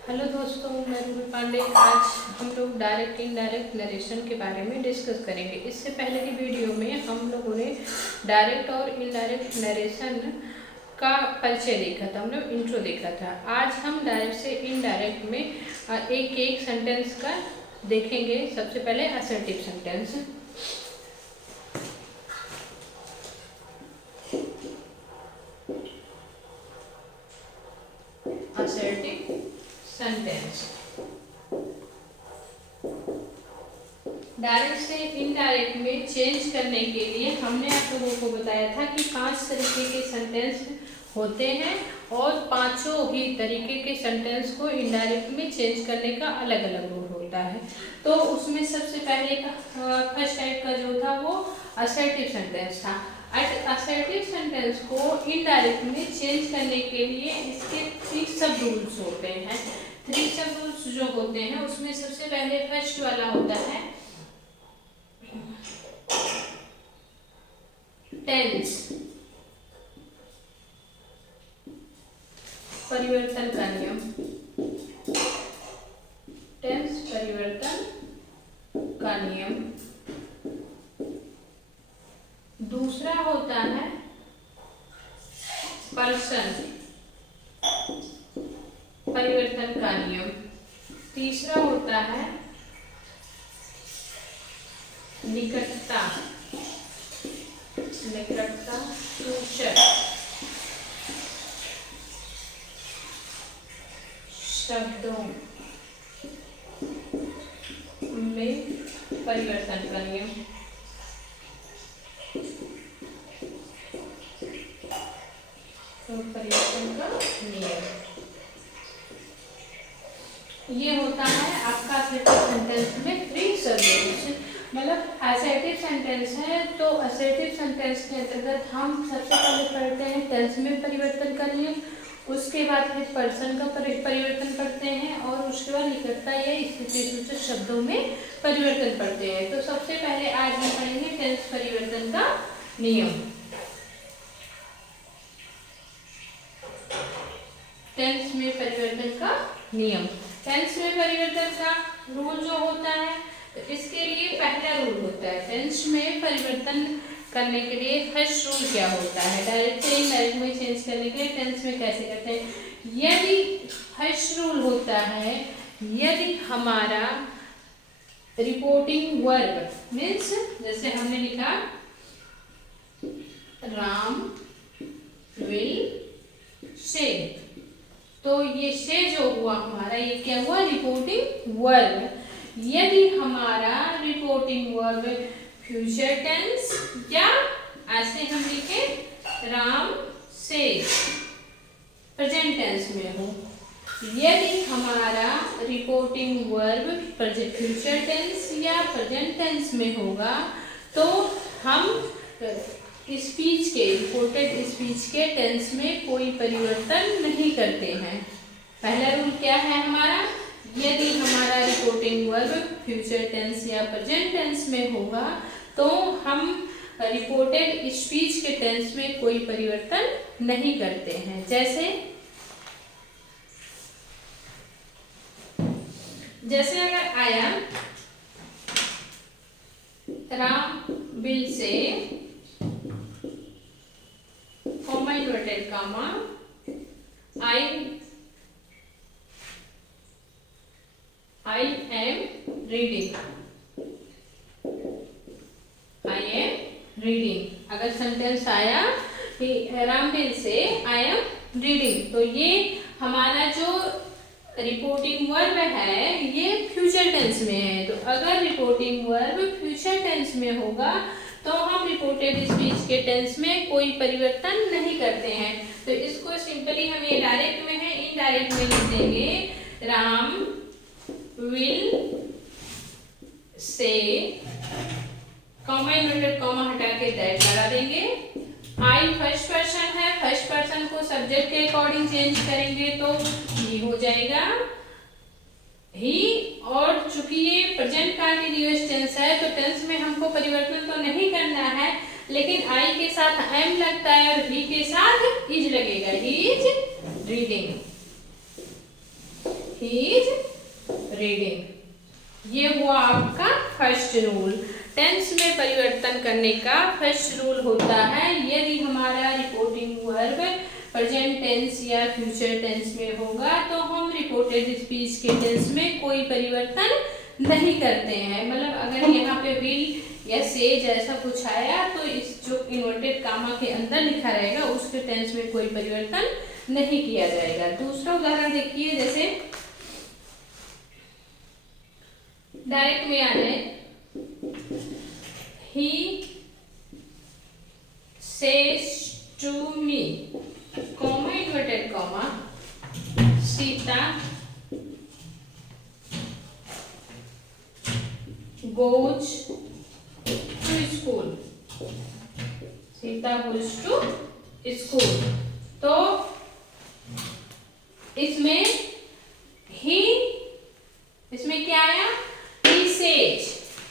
Hello दोस्तों, मैं Ruby Pandey. आज हम लोग डायरेक्ट इनडायरेक्ट नरेशन के बारे में डिस्कस करेंगे। इससे पहले की वीडियो में हम लोगों ने डायरेक्ट और इनडायरेक्ट नरेशन का परिचय देखा था, हम लोग इंट्रो देखा था। आज हम डायरेक्ट से इनडायरेक्ट में एक एक सेंटेंस का देखेंगे। सबसे पहले assertive sentence. Assertive sentence direct से इनडायरेक्ट में चेंज करने के लिए हमने आप लोगों को बताया था कि 5 तरीके के सेंटेंस होते हैं और पांचों ही तरीके के सेंटेंस को इनडायरेक्ट में चेंज करने का अलग अलग रूल होता है। तो उसमें सबसे पहले का फर्स्ट टाइप का जो था वो असर्टिव सेंटेंस था। असर्टिव सेंटेंस को इनडायरेक्ट में चेंज करने के लिए इसके 3 सब रूल्स होते हैं। 3 सब रूल्स जो होते हैं उसमें सबसे पहले फर्स्ट वाला होता है टेंस, परिवर्तन का नियम। टेंस परिवर्तन का नियम। दूसरा होता है पर्सन, परिवर्तन का नियम। तीसरा होता है निकटता, निकटता सूचक शब्दों में परिवर्तन का नियम। तो परिवर्तन का नियम ये होता है आपका असर्टिव सेंटेंस में 3 सब रूल्स। मतलब असर्टिव सेंटेंस है तो असर्टिव सेंटेंस के अंतर्गत हम सबसे पहले पढ़ते हैं टेंस में परिवर्तन का नियम, उसके बाद फिर पर्सन का परिवर्तन पढ़ते हैं और उसके बाद निकटता या स्थिति सूचक शब्दों में परिवर्तन पढ़ते हैं। तो सबसे पहले आज हम पढ़ेंगे टेंस परिवर्तन का नियम। टेंस में परिवर्तन का नियम। टेंस में परिवर्तन का रूल जो होता है तो इसके लिए पहला रूल होता है टेंस में परिवर्तन करने के लिए फर्स्ट रूल क्या होता है। डायरेक्ट से इनडायरेक्ट में चेंज करने के लिए टेंस में कैसे करते हैं। यदि फर्स्ट रूल होता है यदि हमारा रिपोर्टिंग वर्ब मीन्स जैसे हमने लिखा राम विल से, तो ये से जो हुआ हमारा ये क्या हुआ रिपोर्टिंग वर्ब। यदि हमारा रिपोर्टिंग वर्ब फ्यूचर टेंस या ऐसे हम लिखे राम से प्रेजेंट टेंस में हो, यदि हमारा रिपोर्टिंग वर्ब फ्यूचर टेंस या प्रेजेंट टेंस में होगा तो हम स्पीच के रिपोर्टेड स्पीच के टेंस में कोई परिवर्तन नहीं करते हैं। पहला रूल क्या है हमारा, यदि हमारा रिपोर्टिंग वर्ब फ्यूचर टेंस या प्रेजेंट टेंस में होगा तो हम रिपोर्टेड स्पीच के टेंस में कोई परिवर्तन नहीं करते हैं। जैसे अगर आया Ram will say comma inverted comma I am reading, I am reading। अगर सेंटेंस आया कि Ram will say I am reading तो ये हमारा जो रिपोर्टिंग वर्ब है ये फ्यूचर टेंस में है। तो अगर रिपोर्टिंग वर्ब फ्यूचर टेंस में होगा तो हम रिपोर्टेड स्पीच के टेंस में कोई परिवर्तन नहीं करते हैं। तो इसको सिंपली हम ये डायरेक्ट में है इनडायरेक्ट में लिख देंगे Ram will say comma inverted comma हटा के दैट लगा देंगे। आई फर्स्ट पर्सन है, फर्स्ट पर्सन को सब्जेक्ट के अकॉर्डिंग चेंज करेंगे तो ही हो जाएगा ही। और चूंकि ये प्रेजेंट कंटीन्यूअस टेंस है तो टेंस में हमको परिवर्तन तो नहीं करना है, लेकिन आई के साथ एम लगता है और ही के साथ इज लगेगा। He is reading, he reading. ये हुआ आपका फर्स्ट रूल। टेंस में परिवर्तन करने का फर्स्ट रूल होता है यदि हमारा रिपोर्टिंग वर्ब प्रेजेंट टेंस या फ्यूचर टेंस में होगा तो हम रिपोर्टेड स्पीच के टेंस में कोई परिवर्तन नहीं करते हैं। मतलब अगर यहाँ पे विल या से जैसा कुछ आया तो इस जो इन्वर्टेड कामा के अंदर लिखा रहेगा उसके टेंस में कोई परिवर्तन नहीं किया जाएगा। दूसरा उदाहरण देखिए, जैसे डायरेक्ट में आ जाए, he says to me, comma inverted comma, Sita goes to school, Sita goes to school। तो इसमें he, इसमें क्या आया, he says,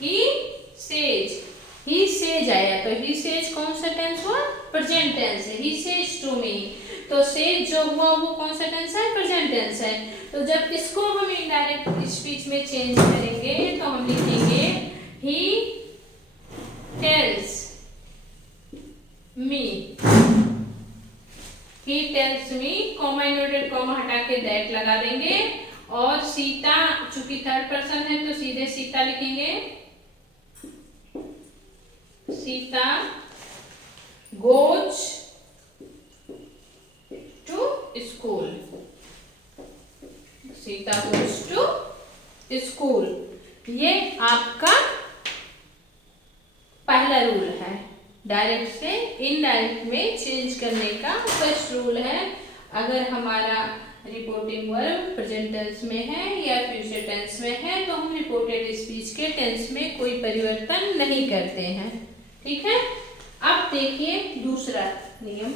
he says, he says आया तो he says कौन सा टेंस हुआ, प्रेजेंट टेंस है। he says to me तो says जो हुआ वो कौन सा टेंस है, प्रेजेंट टेंस है। तो जब इसको हम इनडायरेक्ट स्पीच में चेंज करेंगे तो हम लिखेंगे he tells me, he tells me, comma inverted comma हटा के दैट लगा देंगे और सीता चूंकि थर्ड पर्सन है तो सीधे सीता लिखेंगे, Sita goes to school, Sita goes to school। ये आपका पहला रूल है, डायरेक्ट से इनडायरेक्ट में चेंज करने का फर्स्ट रूल है। अगर हमारा रिपोर्टिंग वर्ब प्रेजेंट टेंस में है या फ्यूचर टेंस में है तो हम रिपोर्टेड स्पीच के टेंस में कोई परिवर्तन नहीं करते हैं। ठीक है, अब देखिए दूसरा नियम।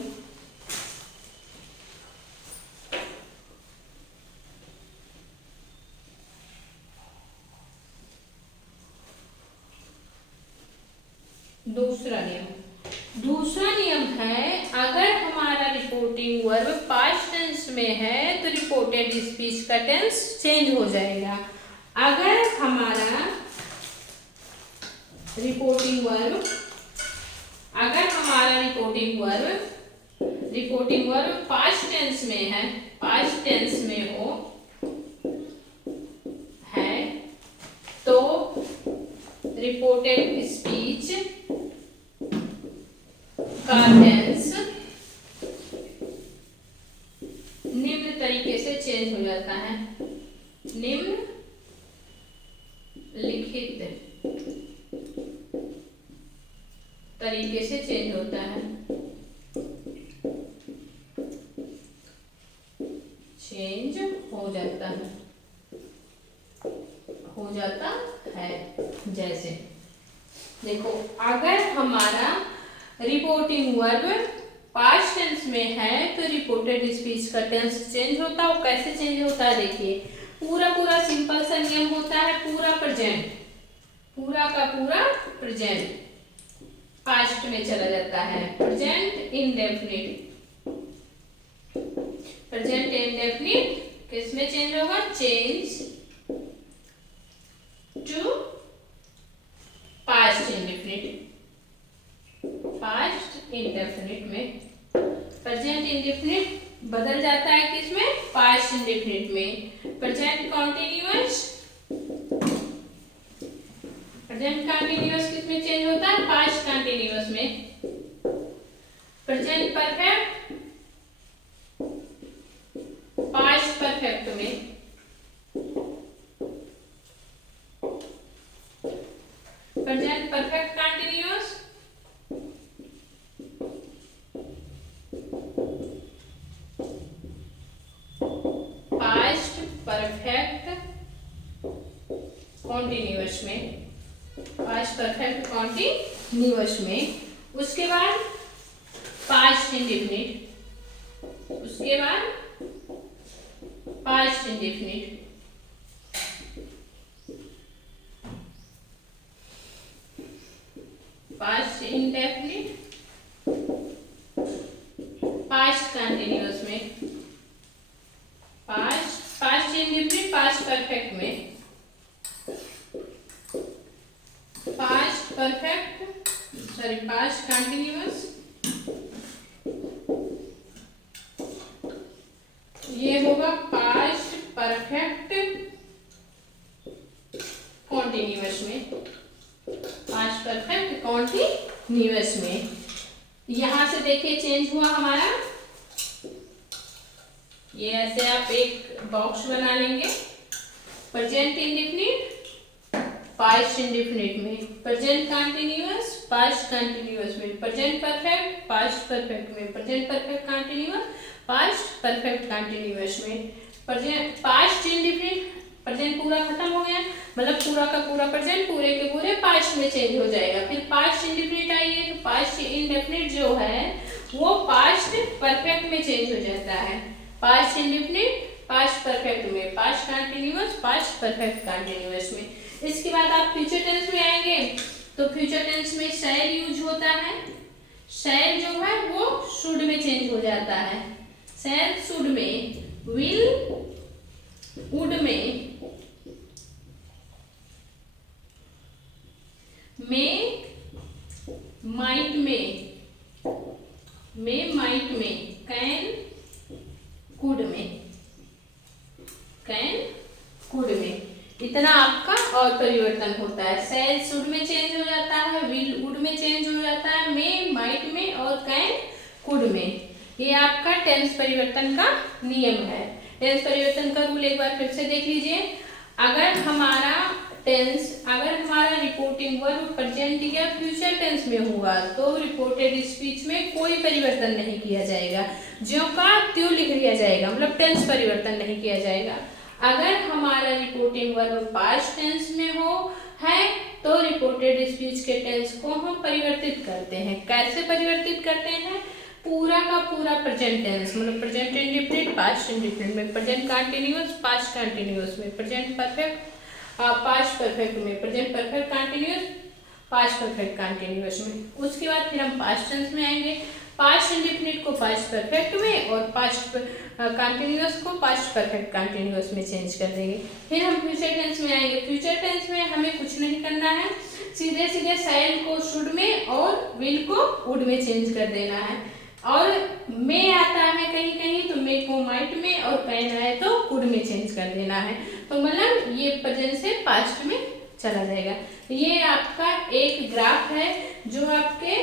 दूसरा नियम है अगर हमारा रिपोर्टिंग वर्ब पास्ट टेंस में है तो रिपोर्टेड स्पीच का टेंस चेंज हो जाएगा। अगर हमारा रिपोर्टिंग वर्ब पास्ट टेंस में है, पास्ट टेंस में हो है तो रिपोर्टेड स्पीच का टेंस निम्न तरीके से चेंज हो जाता है, निम्न लिखित तरीके से चेंज होता है, चेंज हो जाता है। जैसे देखो, अगर हमारा रिपोर्टिंग वर्ब पास्ट टेंस में है तो रिपोर्टेड स्पीच का टेंस चेंज होता है। कैसे चेंज होता है देखिए, पूरा सिंपल सा नियम होता है, पूरा का पूरा प्रेजेंट पास्ट में चला जाता है। प्रेजेंट इंडेफिनिट किस में चेंज होगा, चेंज टू पास्ट इंडेफिनिट में। प्रेजेंट इंडेफिनिट बदल जाता है किसमें, पास्ट इंडेफिनिट में। प्रेजेंट कंटीन्यूअस किसमें चेंज होता है, पास्ट कंटीन्यूअस में। प्रेजेंट परफेक्ट पास्ट परफेक्ट में। Present perfect continuous past perfect continuous में, पास्ट परफेक्ट कॉन्टिन्यूअस में। उसके बाद पास्ट इंडेफिनिट, उसके बाद past indefinite, past indefinite past continuous में, पास्ट इंडेफिनिट पास्ट परफेक्ट में। कंटिन्यूअस, ये होगा पास्ट परफेक्ट कॉन्टिन्यूअस में, पास्ट परफेक्ट कॉन्टिन्यूअस में। यहां से देखिए चेंज हुआ हमारा, ये ऐसे आप एक बॉक्स बना लेंगे। प्रेजेंट इंडेफिनिट पास्ट इंडेफिनिट में, प्रेजेंट कंटिन्यूअस पास्ट कंटिन्यूअस में, प्रेजेंट परफेक्ट पास्ट परफेक्ट में, present perfect continuous past perfect continuous में, प्रेजेंट पास्ट इंडेफिनिट, प्रेजेंट पूरा खत्म हो गया मतलब पूरा का पूरा प्रेजेंट पूरे के पूरे पास्ट में चेंज हो जाएगा। फिर पास्ट इंडेफिनिट आइए तो पास्ट इंडेफिनिट जो है वो पास्ट परफेक्ट में चेंज हो जाता है। पास्ट इंडेफिनिट पास्ट परफेक्ट में, past continuous past perfect continuous में। इसके बाद आप फ्यूचर टेंस में आएंगे तो फ्यूचर टेंस में शैल यूज होता है। शैल जो है वो शुड में चेंज हो जाता है। शैल शुड में, विल वुड में, में माइट में, माइट में, कैन कुड में, कैन कुड में, इतना आपका और परिवर्तन होता है। शैल शुड में चेंज हो जाता है, विल वुड में चेंज हो जाता है, में माइट में और कैन कुड में। ये आपका टेंस परिवर्तन का नियम है। टेंस परिवर्तन का रूल एक बार फिर से देख लीजिए। अगर हमारा टेंस, अगर हमारा रिपोर्टिंग वर्ब प्रेजेंट या फ्यूचर टेंस में हुआ तो रिपोर्टेड स्पीच में कोई परिवर्तन नहीं किया जाएगा, ज्यों का त्यों लिख दिया जाएगा, मतलब टेंस परिवर्तन नहीं किया जाएगा। अगर हमारा रिपोर्टिंग वर्ब पास्ट टेंस में हो है तो रिपोर्टेड स्पीच के टेंस को हम परिवर्तित करते हैं। कैसे परिवर्तित करते हैं? पूरा का पूरा प्रेजेंट टेंस, मतलब प्रेजेंट इंडेफिनिट पास्ट इंडेफिनिट में, प्रेजेंट कंटिन्यूअस पास्ट कंटिन्यूअस में, प्रेजेंट परफेक्ट पास्ट परफेक्ट में, present perfect continuous past perfect continuous में। उसके बाद फिर हम पास्ट टेंस में आएंगे। पास्ट इंडेफिनिट को पास्ट परफेक्ट में और पास्ट कंटिन्यूअस को पास्ट परफेक्ट कंटिन्यूअस में चेंज कर देंगे। फिर हम फ्यूचर टेंस में आएंगे। फ्यूचर टेंस में हमें कुछ नहीं करना है, सीधे सीधे शैल को शुड में और विल को वुड में चेंज कर देना है। और में आता है कहीं कहीं तो में को माइट में और कैन आए तो कुड में चेंज कर देना है। तो मतलब ये प्रेजेंट से पास्ट में चला जाएगा। ये आपका एक ग्राफ है जो आपके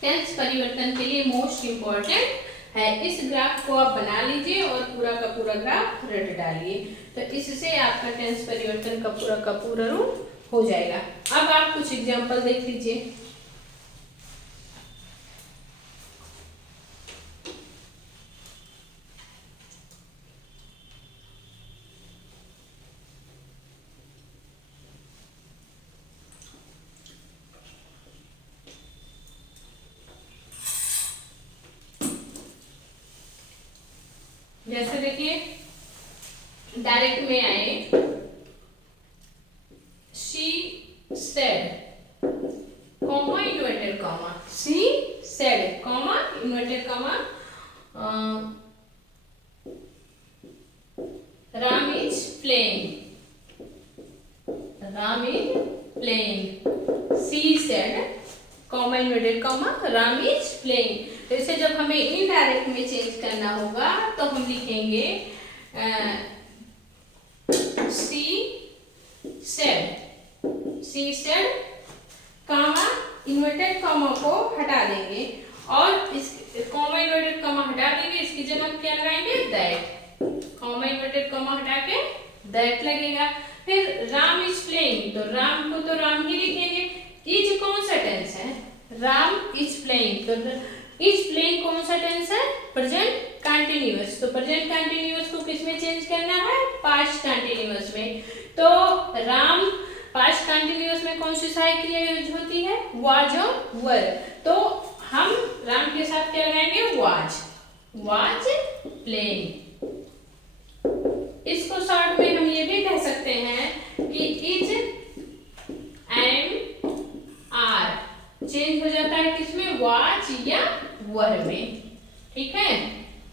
टेंस परिवर्तन के लिए मोस्ट इम्पोर्टेंट है। इस ग्राफ को आप बना लीजिए और पूरा का पूरा ग्राफ रट डालिए, तो इससे आपका टेंस परिवर्तन का पूरा रूप हो जाएगा। अब आप कुछ एग्जाम्पल देख लीजिए। जैसे देखिए डायरेक्ट में आए, she said comma inverted comma, she said comma inverted comma, Ram is playing, Ram is playing, she said comma inverted comma, Ram is playing. तो इसे जब हमें इनडायरेक्ट में चेंज करना होगा तो हम लिखेंगे she said comma inverted comma को हटा देंगे और इस कॉमा इन्वर्टेड कॉमा हटा देंगे, इसकी जगह हम क्या लगाएंगे? दैट। कॉमा इन्वर्टेड कॉमा हटा के दैट लगेगा। फिर राम इज प्लेइंग, तो राम को तो राम ही लिखेंगे। इज कौन सा टेंस है? राम इज प्लेइंग, तो इज प्लेइंग कौन सा टेंस है? Present continuous. तो प्रेजेंट कंटिन्यूअस को किस में चेंज करना है? पास्ट कंटिन्यूअस में। तो राम पास्ट कंटिन्यूअस में कौन सी सहायक क्रिया यूज होती है? वाज और वर। तो हम राम के साथ क्या लगाएंगे? Was playing. इसको शॉर्ट में हम ये भी कह सकते हैं कि इज एम आर चेंज हो जाता है किसमें? वाज या वर में। ठीक है,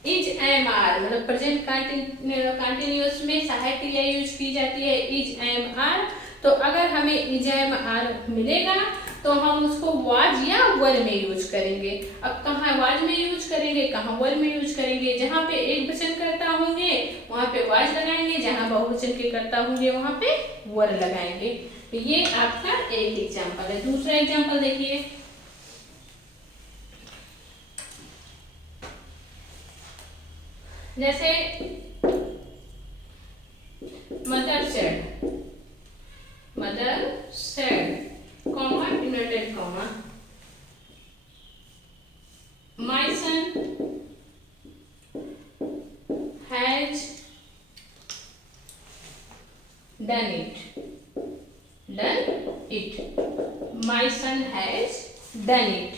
इज एम आर मतलब प्रेजेंट कंटिन्यूअस में सहायक क्रिया यूज की जाती है इज एम आर। तो अगर हमें इज एम आर मिलेगा तो हम उसको वाज या वर में यूज करेंगे। अब कहाँ वाज में यूज करेंगे, कहाँ वर में यूज करेंगे? जहाँ पे एक वचन कर्ता होंगे वहाँ पे वाज लगाएंगे, जहाँ बहुवचन के कर्ता होंगे वहाँ पे वर लगाएंगे। तो ये आपका एक एग्जाम्पल है। दूसरा एग्जाम्पल देखिए, जैसे mother said comma inverted comma, my son has done it, my son has done it.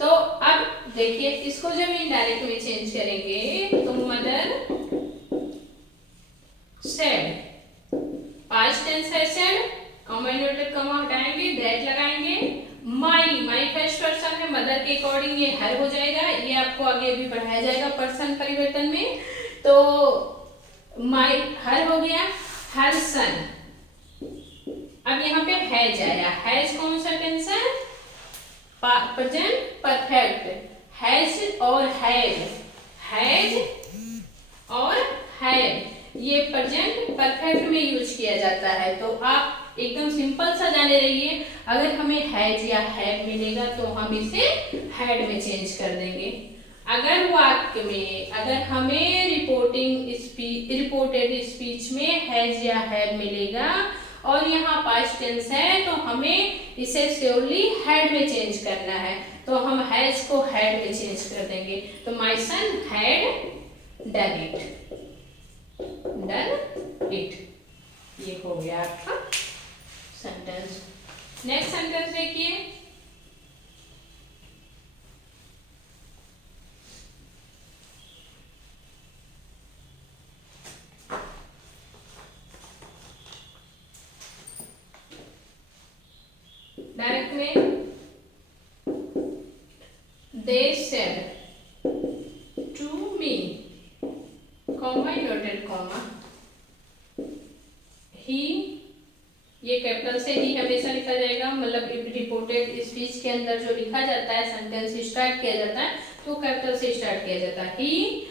तो अब देखिए इसको जब इनडायरेक्ट में चेंज करेंगे तो मदर सेड, पास्ट टेंस है सेड, कॉमा इनवर्टेड कॉमा हटाएंगे, दैट लगाएंगे, माई फर्स्ट पर्सन है, मदर के अकॉर्डिंग ये हर हो जाएगा। ये आपको आगे भी बढ़ाया जाएगा पर्सन परिवर्तन में। तो माई हर हो गया, हर सन। अब यहाँ पे हैज आया, हैज कौन सा टेंस है? प्रेजेंट परफेक्ट, हैज और हैज और हैड ये प्रेजेंट परफेक्ट में यूज किया जाता है। तो आप एकदम सिंपल सा जाने रहिए, अगर हमें हैज या हैड मिलेगा तो हम इसे हैड में चेंज कर देंगे। अगर वाक्य में अगर हमें रिपोर्टेड स्पीच में हैज या हैड मिलेगा और यहाँ पास्ट टेंस है तो हमें इसे श्योरली हैड में चेंज करना है। तो हम हैज को हैड में चेंज कर देंगे। तो my son had done it, ये हो गया आपका सेंटेंस। नेक्स्ट सेंटेंस देखिए, डायरेक्ट में they said to me, comma inverted comma, he, ये कैपिटल से ही हमेशा लिखा जाएगा, मतलब रिपोर्टेड स्पीच के अंदर जो लिखा जाता है सेंटेंस स्टार्ट किया जाता है तो कैपिटल से स्टार्ट किया जाता है। he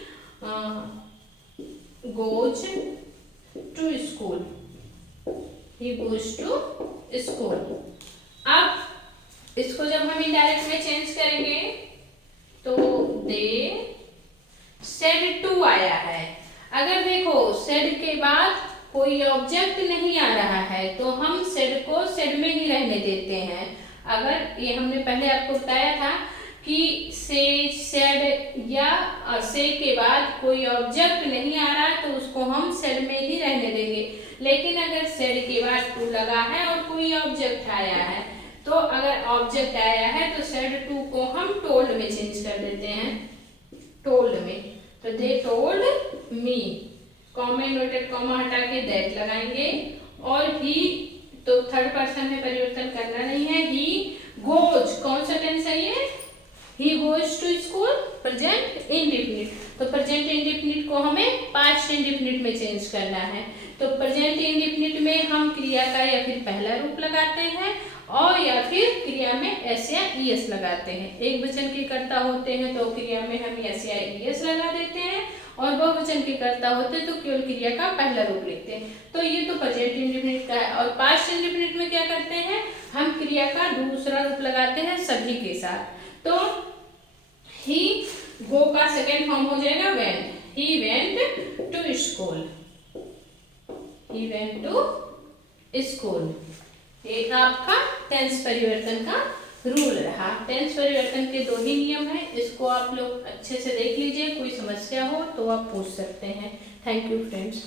goes to school, he goes to school। अब इसको जब हम इनडायरेक्ट में चेंज करेंगे तो दे सेड टू आया है। अगर देखो सेड के बाद कोई ऑब्जेक्ट नहीं आ रहा है तो हम सेड को सेड में ही रहने देते हैं। अगर ये हमने पहले आपको बताया था कि से, सेड या से के बाद कोई ऑब्जेक्ट नहीं आ रहा है तो उसको हम सेड में ही रहने देंगे। लेकिन अगर सेड के बाद टू लगा है और कोई ऑब्जेक्ट आया है तो अगर ऑब्जेक्ट आया है तो सेड टू को हम टोल्ड में चेंज कर देते हैं, टोल्ड में। तो they told me, comma inverted comma हटा के दैट लगाएंगे और ही तो थर्ड पर्सन में परिवर्तन करना नहीं है। ही गोज, कौन सा टेंस है ये? He goes to school, present indefinite. तो प्रेजेंट इंडेफिनिट को हमें पास्ट इंडेफिनिट में चेंज करना है। तो प्रेजेंट इंडेफिनिट में हम क्रिया का या फिर पहला रूप लगाते हैं और या फिर क्रिया में एस या ईएस लगाते हैं। एक वचन के कर्ता होते हैं तो क्रिया में हम एस या ईएस लगा देते हैं और बहुवचन के कर्ता होते तो केवल क्रिया का पहला रूप लिखते हैं। तो ये तो प्रेजेंट इंडेफिनिट का है। और पास्ट इंडेफिनिट में क्या करते हैं, हम क्रिया का दूसरा रूप लगाते हैं सभी के साथ। तो ही गो का सेकेंड फॉर्म हो जाएगा went, he went to school, he went to school. ये आपका टेंस परिवर्तन का रूल रहा। टेंस परिवर्तन के दो ही नियम हैं, इसको आप लोग अच्छे से देख लीजिए। कोई समस्या हो तो आप पूछ सकते हैं। Thank you friends.